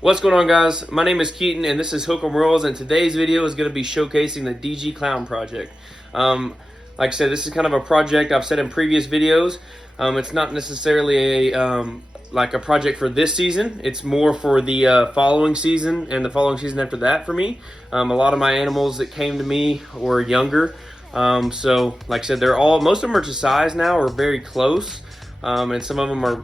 What's going on, guys? My name is Keaton and this is Hook'em Rules, and today's video is going to be showcasing the DG Clown project. Like I said, this is kind of a project I've said in previous videos. It's not necessarily like a project for this season. It's more for the following season and the following season after that for me. A lot of my animals that came to me were younger. So like I said, most of them are to size now or very close. And some of them are,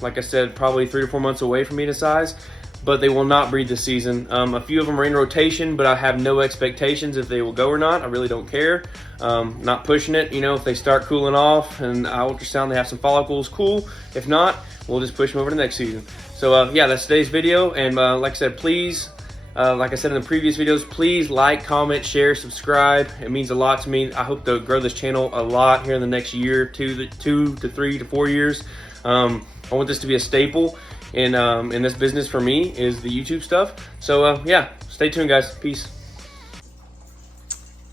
like I said, probably 3 to 4 months away from me to size, but they will not breed this season. A few of them are in rotation, but I have no expectations if they will go or not. I really don't care. Not pushing it. If they start cooling off and I ultrasound, they have some follicles, cool. If not, we'll just push them over to next season. So yeah, that's today's video. And like I said, please, like I said in the previous videos, please like, comment, share, subscribe. It means a lot to me. I hope to grow this channel a lot here in the next year, 2 to 3 to 4 years. I want this to be a staple in this business for me, is the YouTube stuff. So yeah, stay tuned, guys. Peace.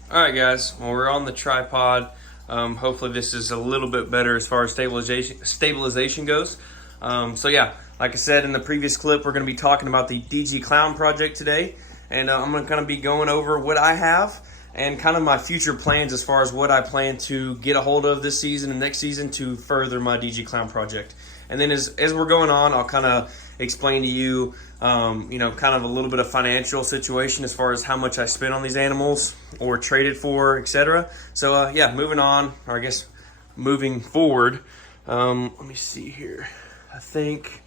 All right, guys. Well, we're on the tripod. Hopefully this is a little bit better as far as stabilization goes. So yeah, like I said in the previous clip, we're going to be talking about the DG Clown project today, and I'm going to kind of be going over what I have and kind of my future plans as far as what I plan to get a hold of this season and next season to further my DG Clown project. And then as we're going on, I'll kind of explain to you, kind of a little bit of financial situation as far as how much I spent on these animals or traded for, etc. So yeah, moving on, or I guess moving forward. Let me see here. I think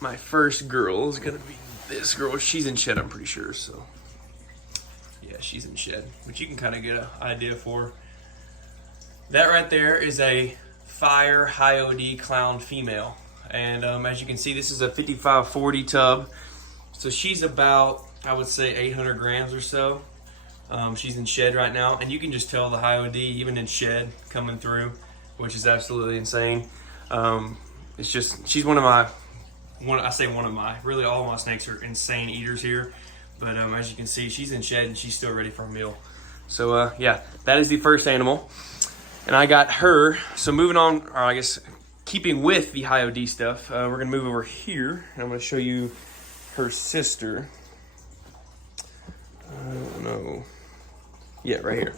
my first girl is gonna be this girl. She's in shed, I'm pretty sure. So yeah, she's in shed, which you can kind of get an idea for. That right there is a Fire High OD Clown female, and as you can see, this is a 5540 tub, so she's about, I would say, 800 grams or so. She's in shed right now, and you can just tell the high OD even in shed coming through, which is absolutely insane. It's just, she's one of my, really all of my snakes are insane eaters here, but as you can see, she's in shed and she's still ready for a meal. So yeah, that is the first animal. And I got her. So moving on, or I guess keeping with the high OD stuff, we're gonna move over here, and I'm gonna show you her sister. I don't know. Yeah, right here.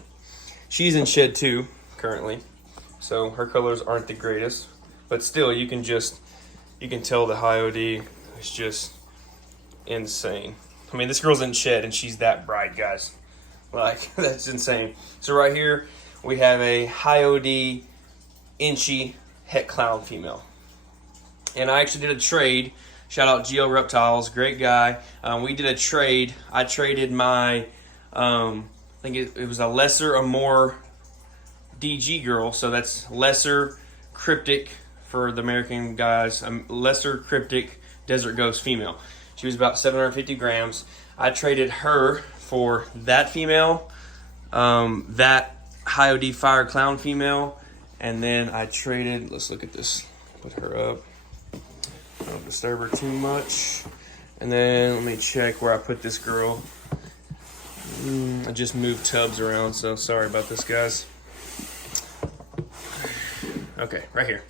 She's in shed too currently, so her colors aren't the greatest, but still, you can tell the high OD is just insane. I mean, this girl's in shed and she's that bright, guys. Like, that's insane. So right here, we have a high OD inchy het clown female. And I actually did a trade. Shout out GL Reptiles, great guy. We did a trade. I traded my, I think it was a lesser Amur DG girl. So that's lesser cryptic for the American guys. Lesser cryptic desert ghost female. She was about 750 grams. I traded her for that female, that high OD Fire Clown female, and then I traded, let's look at this, put her up, don't disturb her too much, and then let me check where I put this girl. I just moved tubs around, so sorry about this, guys. Okay, right here.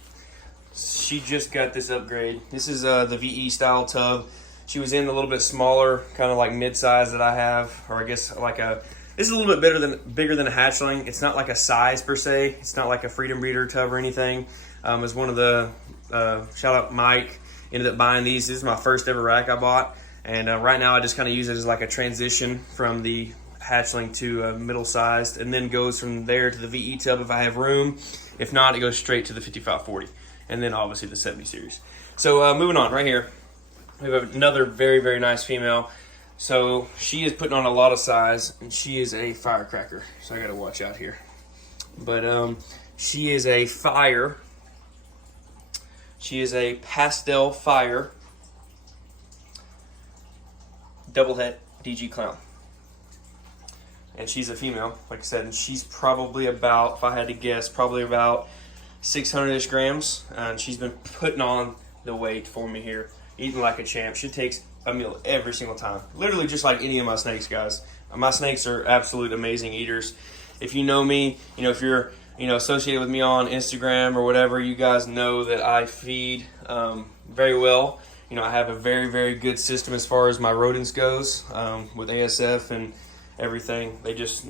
She just got this upgrade. This is the VE style tub. She was in a little bit smaller, kind of like mid-size that I have, or I guess like this is a little bit bigger than a hatchling. It's not like a size per se. It's not like a Freedom Breeder tub or anything. It's one of the, shout out Mike, ended up buying these. This is my first ever rack I bought. And right now I just kind of use it as like a transition from the hatchling to middle-sized, and then goes from there to the VE tub if I have room. If not, it goes straight to the 5540. And then obviously the 70 series. So moving on, right here, we have another very, very nice female. So she is putting on a lot of size, and she is a firecracker. So I got to watch out here. But she is a fire. She is a pastel fire double het DG Clown. And she's a female, like I said, and she's probably about, if I had to guess, probably about 600-ish grams. And she's been putting on the weight for me here, eating like a champ. She takes a meal every single time, literally just like any of my snakes, guys. My snakes are absolute amazing eaters. If you know me, if you're associated with me on Instagram or whatever, you guys know that I feed very well, You know, I have a very, very good system as far as my rodents goes, with ASF and everything.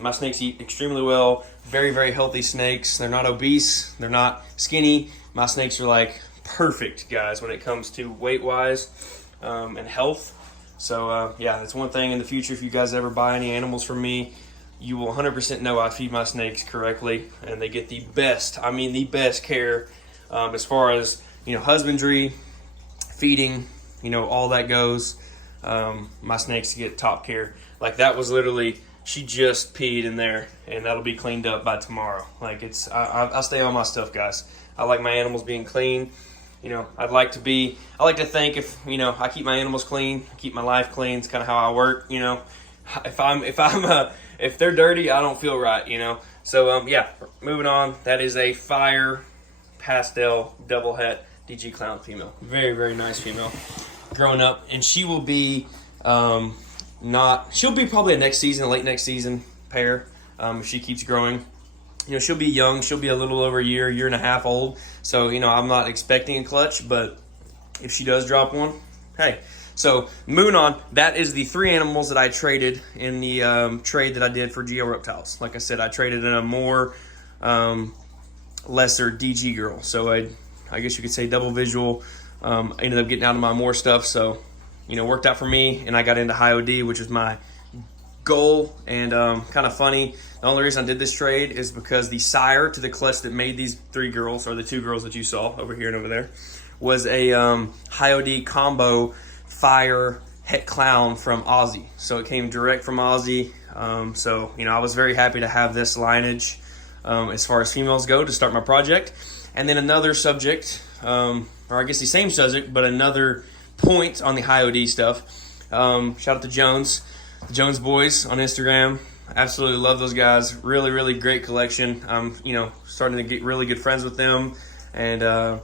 My snakes eat extremely well. Very, very healthy snakes. They're not obese. They're not skinny. My snakes are like perfect, guys, when it comes to weight wise, and health. So yeah, that's one thing in the future. If you guys ever buy any animals from me, you will 100% know I feed my snakes correctly, and they get the best, I mean the best care, as far as, you know, husbandry, feeding, you know, all that goes. My snakes get top care. Like, that was literally, she just peed in there, and that'll be cleaned up by tomorrow. Like, I stay on my stuff, guys. I like my animals being clean. You know, I like to think, if, you know, I keep my animals clean, keep my life clean. It's kind of how I work, you know. If they're dirty, I don't feel right, you know. So yeah, moving on. That is a fire pastel double het DG Clown female. Very, very nice female. Growing up, and she will be she'll be probably a late next season pair, if she keeps growing. You know, she'll be young. She'll be a little over a year and a half old. So, you know, I'm not expecting a clutch, but if she does drop one, hey. So, moving on, that is the 3 animals that I traded in the trade that I did for Geo Reptiles. Like I said, I traded in a more lesser DG girl. So, I guess you could say double visual. Ended up getting out of my more stuff. So, you know, worked out for me, and I got into high OD, which is my goal. And kind of funny, the only reason I did this trade is because the sire to the clutch that made these 3 girls, or the 2 girls that you saw over here and over there, was a high OD combo fire het clown from Aussie. So it came direct from Aussie. So, you know, I was very happy to have this lineage as far as females go to start my project. And then another subject, or I guess the same subject, but another point on the high OD stuff. Shout out to Jones, the Jones boys on Instagram. Absolutely love those guys. Really, really great collection. You know, starting to get really good friends with them. And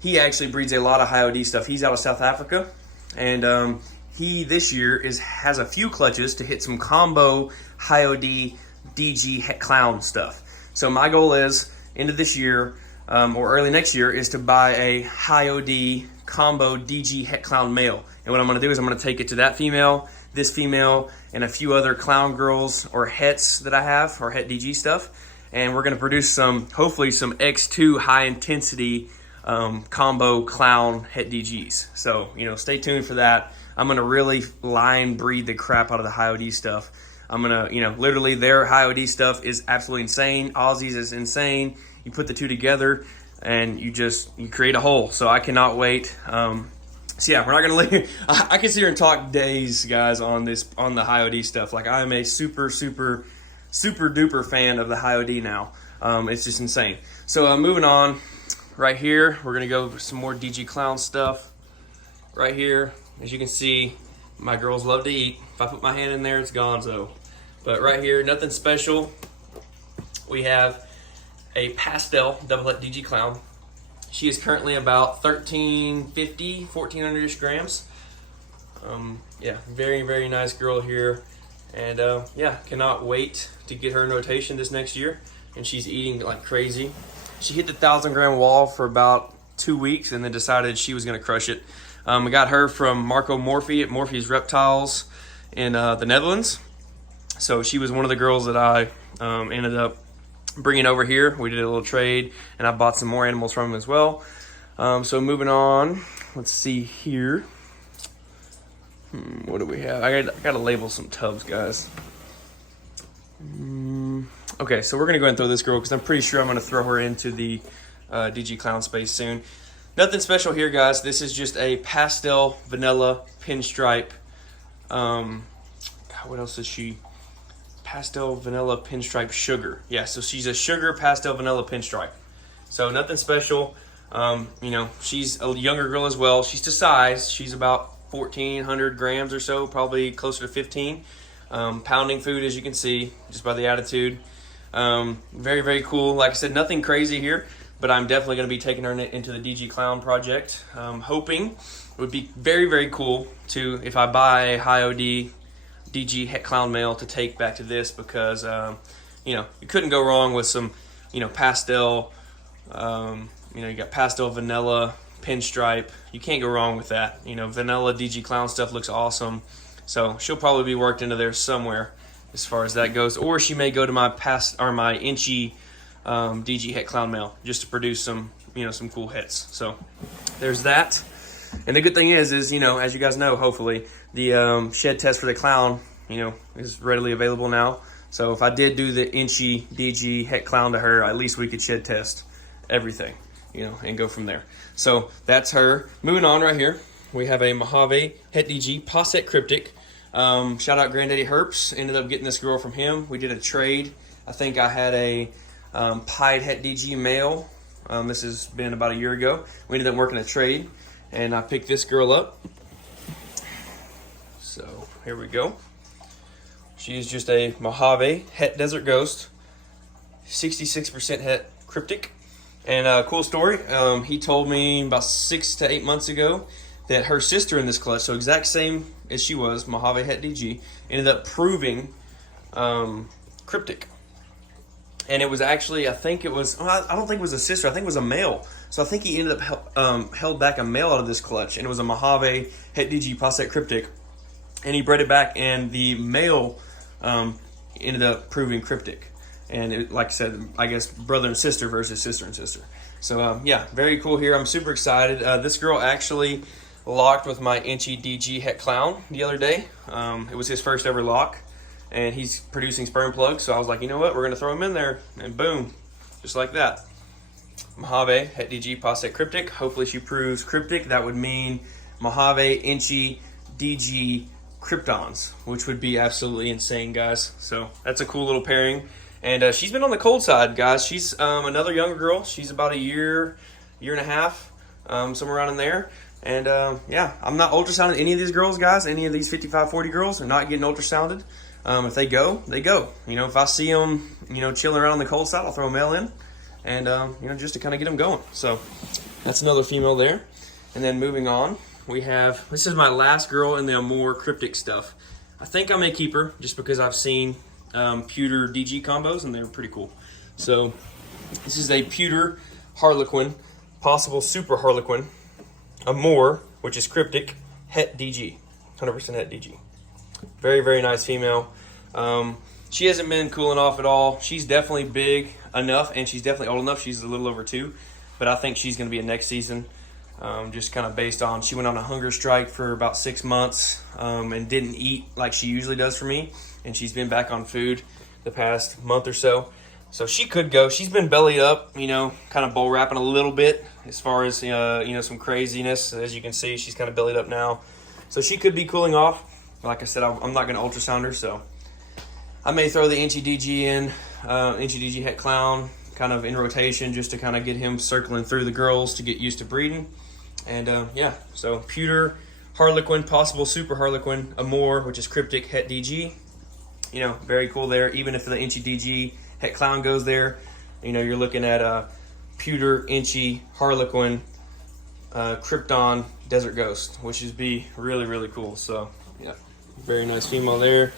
he actually breeds a lot of high OD stuff. He's out of South Africa. And he this year has a few clutches to hit some combo high OD DG het clown stuff. So my goal is, end of this year, or early next year, is to buy a high OD combo DG het clown male. And what I'm going to do is I'm going to take it to that female, this female, and a few other clown girls or hets that I have, or het DG stuff. And we're going to produce hopefully some X2 high intensity combo clown het DGs. So, you know, stay tuned for that. I'm going to really line breed the crap out of the high OD stuff. I'm going to, you know, literally their high OD stuff is absolutely insane. Aussies is insane. You put the two together and you create a whole. So I cannot wait. So yeah, we're not going to leave. I can sit here and talk days, guys, on the high OD stuff. Like, I'm a super, super, super duper fan of the high OD now. It's just insane. So moving on. Right here, we're gonna go over some more DG Clown stuff. Right here, as you can see, my girls love to eat. If I put my hand in there, it's gonzo. But right here, nothing special. We have a pastel double het DG Clown. She is currently about 1350, 1400-ish grams. Yeah, very, very nice girl here. And yeah, cannot wait to get her in rotation this next year. And she's eating like crazy. She hit the 1,000-gram wall for about 2 weeks and then decided she was going to crush it. I got her from Marco Morphy at Morphy's Reptiles in the Netherlands. So she was one of the girls that I ended up bringing over here. We did a little trade, and I bought some more animals from him as well. So moving on, let's see here. What do we have? I got to label some tubs, guys. Okay, so we're going to go ahead and throw this girl because I'm pretty sure I'm going to throw her into the DG Clown space soon. Nothing special here, guys. This is just a pastel vanilla pinstripe. God, what else is she? Pastel vanilla pinstripe sugar. Yeah, so she's a sugar pastel vanilla pinstripe. So nothing special. You know, she's a younger girl as well. She's to size. She's about 1,400 grams or so, probably closer to 15. Pounding food, as you can see, just by the attitude. Very, very cool. Like I said, nothing crazy here, but I'm definitely going to be taking her into the DG Clown project. Hoping it would be very, very cool to, if I buy a high OD DG het clown male, to take back to this, because, you know, you couldn't go wrong with some, you know, pastel, you know, you got pastel vanilla pinstripe. You can't go wrong with that. You know, vanilla DG Clown stuff looks awesome. So she'll probably be worked into there somewhere as far as that goes. Or she may go to my my Inchy DG Het Clown male just to produce some, you know, some cool hits. So there's that. And the good thing is, you know, as you guys know, hopefully, the shed test for the clown, you know, is readily available now. So if I did do the Inchy DG Het Clown to her, at least we could shed test everything, you know, and go from there. So that's her. Moving on right here, we have a Mojave Het DG Posset Cryptic. Shout out Granddaddy Herps. Ended up getting this girl from him. We did a trade. I think I had a pied Het DG male. This has been about a year ago. We ended up working a trade, and I picked this girl up. So here we go. She's just a Mojave Het Desert Ghost, 66% Het Cryptic. And cool story, he told me about 6 to 8 months ago that her sister in this clutch, so exact same as she was, Mojave Het DG, ended up proving Cryptic. And it was actually, I think it was, I don't think it was a sister, I think it was a male. So I think he ended up held back a male out of this clutch, and it was a Mojave Het DG Posset Cryptic. And he bred it back, and the male ended up proving Cryptic. And it, like I said, I guess brother and sister versus sister and sister. So yeah, very cool here. I'm super excited. This girl actually locked with my Inchy DG Het Clown the other day. It was his first ever lock, and he's producing sperm plugs. So I was like, you know what, we're gonna throw him in there, and boom, just like that. Mojave Het DG Posset Cryptic. Hopefully she proves Cryptic. That would mean Mojave Inchy DG Kryptons, which would be absolutely insane, guys. So that's a cool little pairing. And she's been on the cold side, guys. She's another younger girl. She's about a year and a half, somewhere around in there. And yeah, I'm not ultrasounding any of these girls, guys. Any of these 55-40 girls are not getting ultrasounded. If they go, they go. You know, if I see them, you know, chilling around on the cold side, I'll throw a male in. And, you know, just to kind of get them going. So that's another female there. And then moving on, we have, this is my last girl in the more Cryptic stuff. I think I may keep her just because I've seen pewter DG combos, and they're pretty cool. So this is a pewter Harlequin, possible super Harlequin, Amour, which is Cryptic, Het DG, 100% Het DG. Very, very nice female. She hasn't been cooling off at all. She's definitely big enough, and she's definitely old enough. She's a little over 2, but I think she's going to be a next season. Just kind of based on, she went on a hunger strike for about 6 months and didn't eat like she usually does for me. And she's been back on food the past month or so. So she could go. She's been bellied up, you know, kind of bull wrapping a little bit as far as, you know, some craziness. As you can see, she's kind of bellied up now. So she could be cooling off. Like I said, I'm not going to ultrasound her. So I may throw the Inchy DG in, Inchy DG Het Clown, kind of in rotation just to kind of get him circling through the girls to get used to breeding. And yeah, so pewter Harlequin, possible super Harlequin, Amour, which is Cryptic, Het DG. You know, very cool there. Even if the Inchy DG Het Clown goes there, you know, you're looking at a pewter Inchy Harlequin Krypton Desert Ghost, which is be really, really cool. So yeah, very nice female there.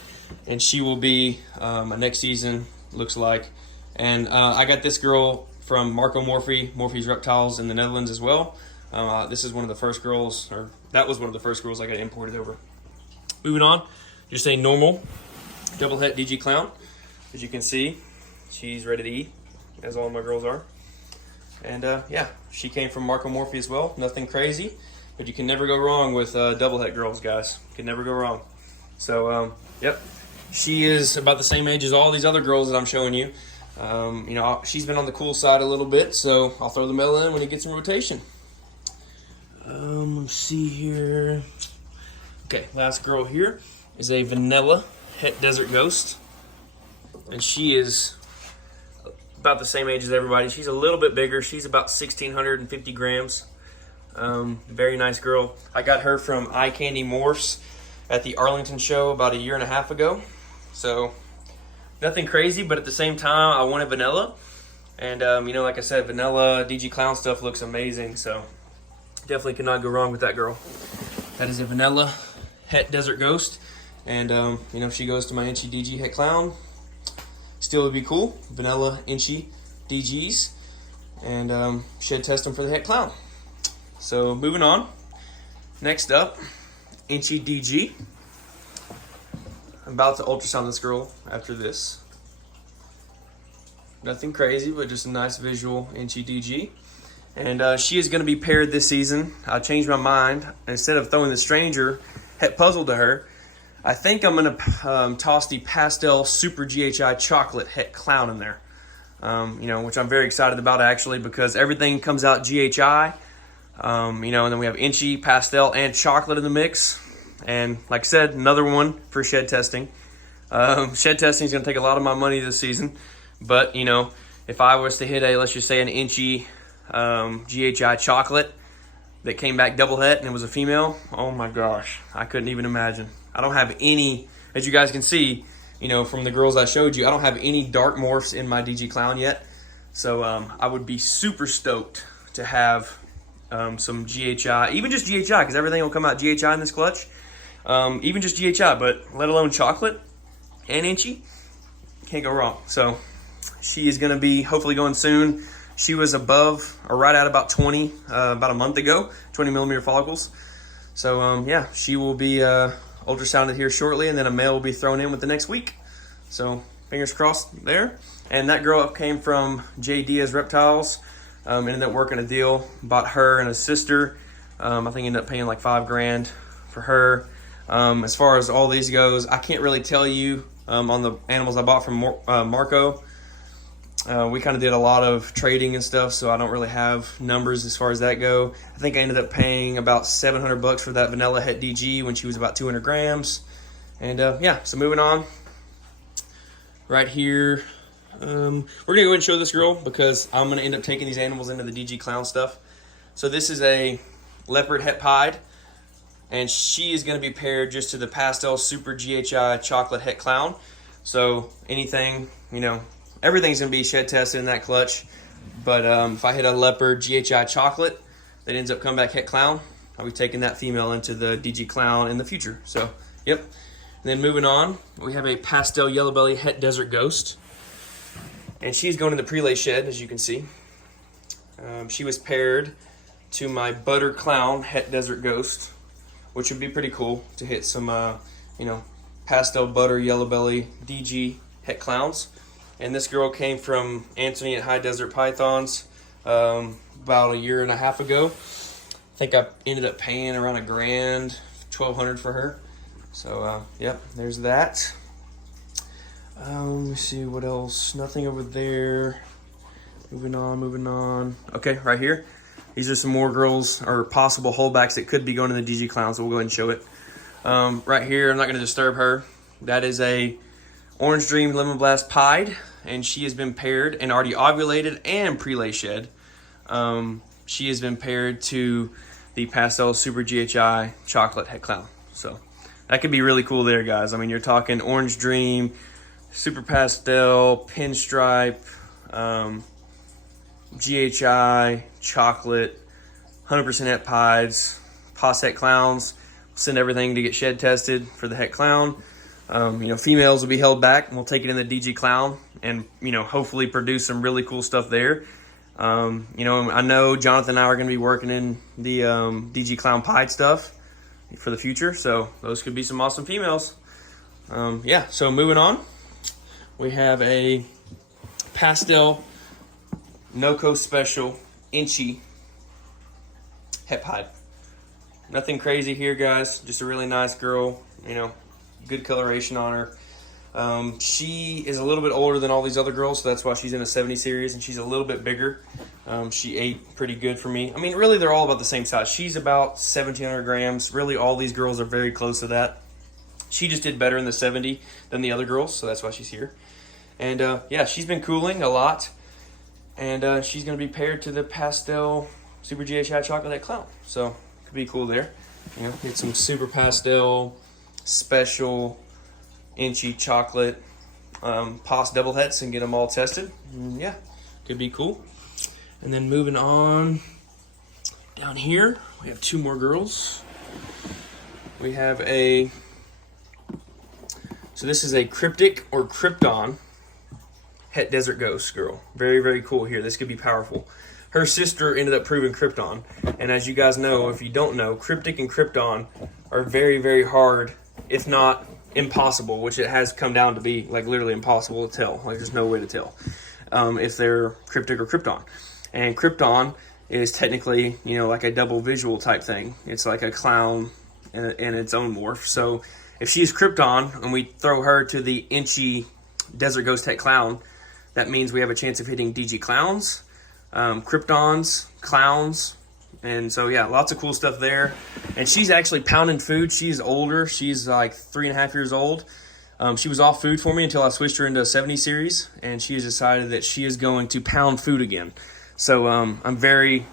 And she will be a next season, looks like. And I got this girl from Marco Morphy's Reptiles in the Netherlands as well. This is one of the first girls, or that was one of the first girls I got imported over. Moving on, just a normal double Het DG Clown. As you can see, she's ready to eat, as all my girls are. And yeah, she came from Marco Morphy as well. Nothing crazy, but you can never go wrong with double Het girls, guys. Can never go wrong. So yep, she is about the same age as all these other girls that I'm showing you. You know, she's been on the cool side a little bit, so I'll throw the male in when he gets in rotation. Let's see here. Okay, last girl here is a vanilla Het Desert Ghost, and she is about the same age as everybody. She's a little bit bigger. She's about 1,650 grams. Very nice girl. I got her from Eye Candy Morphs at the Arlington show about a year and a half ago. So nothing crazy, but at the same time, I wanted vanilla. And you know, like I said, vanilla DG Clown stuff looks amazing. So definitely cannot go wrong with that girl. That is a vanilla Het Desert Ghost. And, you know, if she goes to my Inchy DG Het Clown, still would be cool. Vanilla Inchy DGs. And shed test them for the Het Clown. So moving on. Next up, Inchy DG. I'm about to ultrasound this girl after this. Nothing crazy, but just a nice visual Inchy DG. And she is going to be paired this season. I changed my mind. Instead of throwing the Stranger Het Puzzle to her, I think I'm going to toss the Pastel Super GHI Chocolate Het Clown in there. Which I'm very excited about actually, because everything comes out GHI. And then we have Inchy, Pastel, and Chocolate in the mix. And like I said, another one for shed testing. Shed testing is going to take a lot of my money this season. But, if I was to hit let's just say an Inchy GHI Chocolate that came back double het and it was a female, oh my gosh, I couldn't even imagine. I don't have any, as you guys can see, from the girls I showed you, I don't have any dark morphs in my DG Clown yet. So I would be super stoked to have some GHI, even just GHI, because everything will come out GHI in this clutch. Even just GHI, but let alone Chocolate and Inchy, can't go wrong. So she is going to be hopefully going soon. She was above or right at about 20 about a month ago, 20 millimeter follicles. So she will be ultrasounded here shortly, and then a male will be thrown in with the next week. So fingers crossed there. And that girl came from JD Reptiles. Ended up working a deal, bought her and a sister. I think ended up paying like $5,000 for her. As far as all these goes, I can't really tell you on the animals I bought from Marco. We kind of did a lot of trading and stuff, so I don't really have numbers as far as that go. I think I ended up paying about $700 for that vanilla Het DG when she was about 200 grams. And so moving on. Right here, we're gonna go ahead and show this girl because I'm gonna end up taking these animals into the DG Clown stuff. So this is a leopard Het Pied, and she is gonna be paired just to the Pastel Super GHI Chocolate Het Clown. So anything, everything's gonna be shed tested in that clutch. But if I hit a leopard GHI Chocolate that ends up coming back Het Clown, I'll be taking that female into the DG Clown in the future. So, yep. And then moving on, we have a Pastel Yellow Belly Het Desert Ghost. And she's going in the prelay shed, as you can see. She was paired to my Butter Clown Het Desert Ghost, which would be pretty cool to hit some, Pastel Butter Yellow Belly DG Het Clowns. And this girl came from Anthony at High Desert Pythons about a year and a half ago. I think I ended up paying around $1,000, $1,200 for her. So, yep, there's that. Let me see what else. Nothing over there. Moving on. Okay, right here. These are some more girls or possible holdbacks that could be going to the DG Clown, so we'll go ahead and show it. Right here, I'm not going to disturb her. That is a Orange Dream Lemon Blast Pied, and she has been paired and already ovulated and prelay shed. She has been paired to the Pastel Super GHI Chocolate Het Clown. So that could be really cool there, guys. I mean, you're talking Orange Dream, Super Pastel, Pinstripe, GHI, Chocolate, 100% Het Pieds, Pos Het Clowns. Send everything to get shed tested for the Het Clown. Females will be held back, and we'll take it in the DG Clown and, hopefully produce some really cool stuff there. I know Jonathan and I are going to be working in the DG Clown Pied stuff for the future, so those could be some awesome females. So moving on, we have a Pastel NoCo Special Inchy Het Pied. Nothing crazy here, guys. Just a really nice girl, good coloration on her. She is a little bit older than all these other girls, so that's why she's in a 70 series, and she's a little bit bigger. She ate pretty good for me. I mean, really, they're all about the same size. She's about 1,700 grams. Really, all these girls are very close to that. She just did better in the 70 than the other girls, so that's why she's here. And, she's been cooling a lot, and she's going to be paired to the Pastel Super GHI Chocolate Het Clown. So, could be cool there. Get some Super Pastel Special Inchy Chocolate Pos double hets and get them all tested. Could be cool. And then moving on down here, we have two more girls. We have so this is a Cryptic or Krypton Het Desert Ghost girl. Very, very cool here. This could be powerful. her sister ended up proving Krypton. And as you guys know, if you don't know, Cryptic and Krypton are very, very hard, if not impossible, which it has come down to be like literally impossible to tell. Like there's no way to tell if they're Cryptic or Krypton. And Krypton is technically, you know, like a double visual type thing. It's like a clown in its own morph. So if she's Krypton and we throw her to the inchy Desert Ghost Het Clown, that means we have a chance of hitting DG Clowns, Kryptons, Clowns, and so yeah, lots of cool stuff there. And she's actually pounding food. She's older. She's like 3.5 years old. She was off food for me until I switched her into a 70 series, and she has decided that she is going to pound food again. So I'm very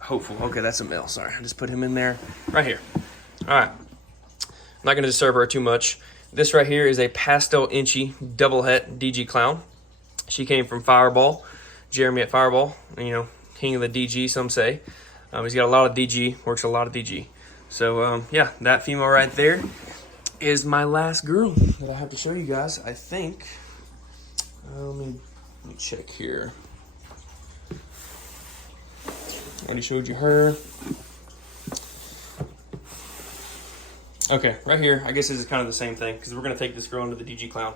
hopeful. Okay, that's a male. Sorry, I just put him in there right here. All right, I'm not going to disturb her too much. This right here is a pastel inchy double het DG Clown. She came from Fireball, Jeremy at Fireball, you know, king of the DG, some say. He's got a lot of DG, works a lot of DG. So, yeah, that female right there is my last girl that I have to show you guys, I think. Let me check here. Already showed you her. Okay, right here, I guess this is kind of the same thing because we're going to take this girl into the DG Clown.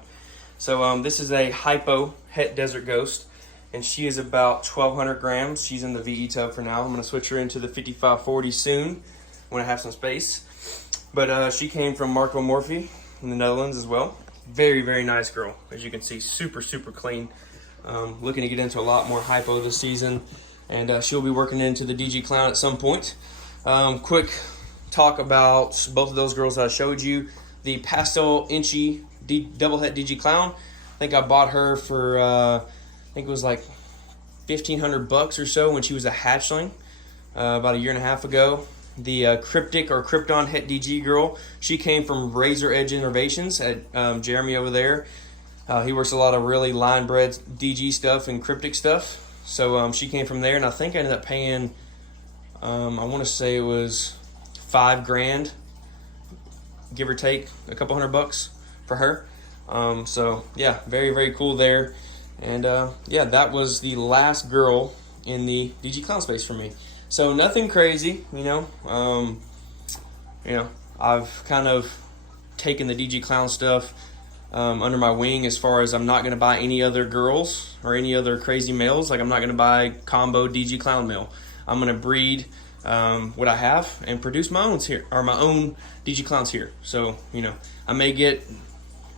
So this is a Hypo Het Desert Ghost, and she is about 1,200 grams. She's in the VE tub for now. I'm going to switch her into the 5540 soon when I have some space. But she came from Marco Morphy in the Netherlands as well. Very, very nice girl. As you can see, super, super clean. Looking to get into a lot more Hypo this season. And she'll be working into the DG Clown at some point. Quick talk about both of those girls that I showed you. The Pastel Inchy Double Het DG Clown. I think I bought her for, I think it was like $1,500 or so when she was a hatchling about 1.5 years ago. The Cryptic or Krypton Het DG girl, she came from Razor Edge Innovations at Jeremy over there. He works a lot of really line bred DG stuff and Cryptic stuff. So she came from there, and I think I ended up paying, I want to say it was $5,000, give or take a couple $100 for her. So yeah, very, very cool there. And yeah, that was the last girl in the DG Clown space for me. So nothing crazy, you know. I've kind of taken the DG Clown stuff under my wing as far as I'm not going to buy any other girls or any other crazy males. Like I'm not going to buy combo DG Clown male. I'm going to breed what I have and produce my own here, or my own DG Clowns here. So, you know, I may get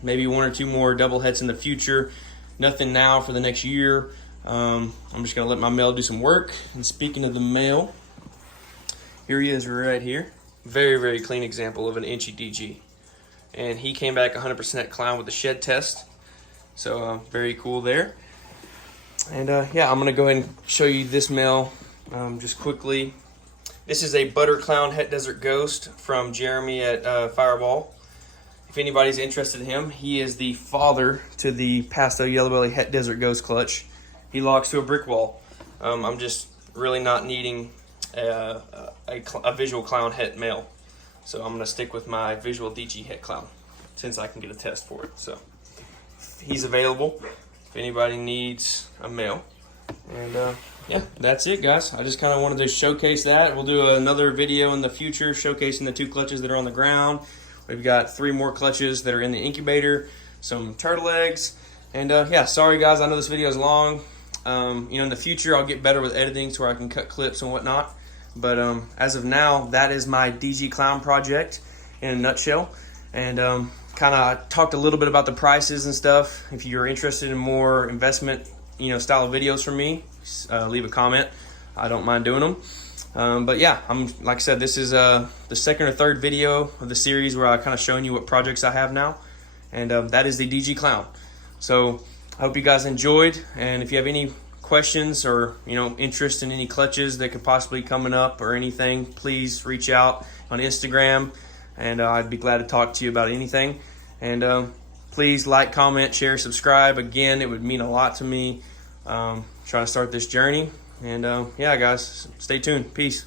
maybe 1 or 2 more double hets in the future. Nothing now for the next year. I'm just going to let my male do some work. And speaking of the male, here he is right here. Very, very clean example of an inchy DG. And he came back 100% clown with the shed test. So very cool there. And yeah, I'm going to go ahead and show you this male just quickly. This is a Butter Clown Het Desert Ghost from Jeremy at Fireball. If anybody's interested in him, he is the father to the Pastel Yellow Belly Het Desert Ghost clutch. He locks to a brick wall. I'm just really not needing a visual clown het male. So I'm going to stick with my visual DG het clown since I can get a test for it. So he's available if anybody needs a male. And yeah, that's it, guys. I just kind of wanted to showcase that. We'll do another video in the future showcasing the 2 clutches that are on the ground. We've got 3 more clutches that are in the incubator, some turtle eggs. And yeah, sorry guys, I know this video is long. You know, in the future I'll get better with editing to where I can cut clips and whatnot. But as of now, that is my DG Clown project in a nutshell. And kind of talked a little bit about the prices and stuff. If you're interested in more investment, you know, style of videos from me, leave a comment. I don't mind doing them. But yeah, like I said, this is the 2nd or 3rd video of the series where I kind of showing you what projects I have now. And that is the DG Clown. So I hope you guys enjoyed, and if you have any questions or, you know, interest in any clutches that could possibly coming up or anything, please reach out on Instagram, and I'd be glad to talk to you about anything. And please like, comment, share, subscribe. Again, it would mean a lot to me trying to start this journey. And yeah, guys, stay tuned. Peace.